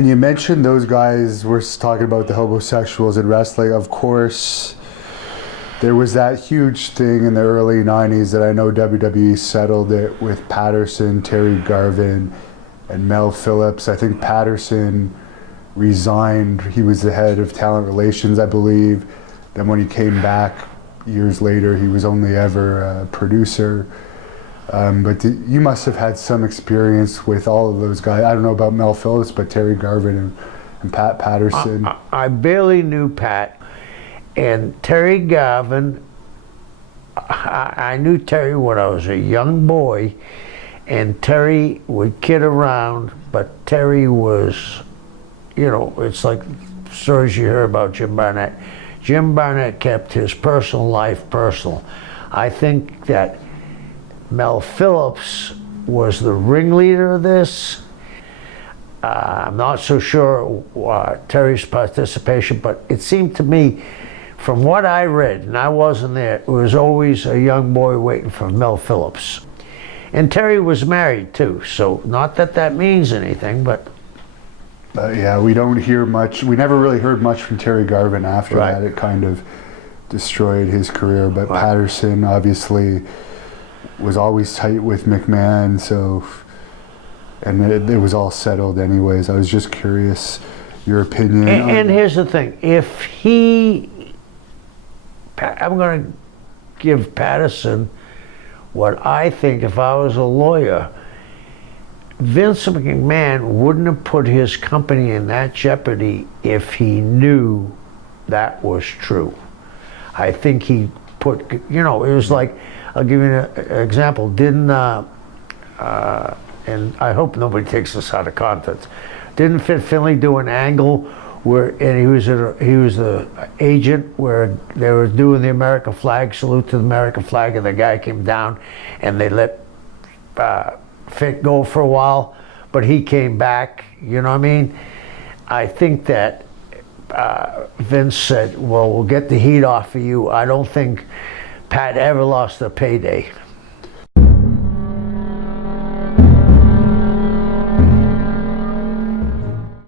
And you mentioned those guys were talking about the homosexuals in wrestling. Of course, there was that huge thing in the early 90s that I know WWE settled it with Patterson, Terry Garvin, and Mel Phillips. I think Patterson resigned. He was the head of talent relations, I believe. Then when he came back years later, he was only ever a producer. But you must have had some experience with all of those guys. I don't know about Mel Phillips, but Terry Garvin and Pat Patterson. I barely knew Pat. And Terry Garvin, I knew Terry when I was a young boy, and Terry would kid around, but Terry was, it's like stories you hear about Jim Barnett. Jim Barnett kept his personal life personal. I think that Mel Phillips was the ringleader of this. I'm not so sure Terry's participation, but it seemed to me, from what I read, and I wasn't there, it was always a young boy waiting for Mel Phillips. And Terry was married too, so not that that means anything, but... yeah, we don't hear much. We never really heard much from Terry Garvin after that. It kind of destroyed his career, but Patterson obviously was always tight with McMahon, so... And it was all settled anyways. I was just curious your opinion. And here's the thing, if I'm going to give Patterson what I think if I was a lawyer. Vince McMahon wouldn't have put his company in that jeopardy if he knew that was true. I think he put, it was like, I'll give you an example. Didn't, and I hope nobody takes this out of context, didn't Fit Finlay do an angle where, and he was the agent where they were doing the American flag, salute to the American flag, and the guy came down and they let Fit go for a while, but he came back, you know what I mean? I think that Vince said, well, we'll get the heat off of you. I don't think Pat ever lost a payday.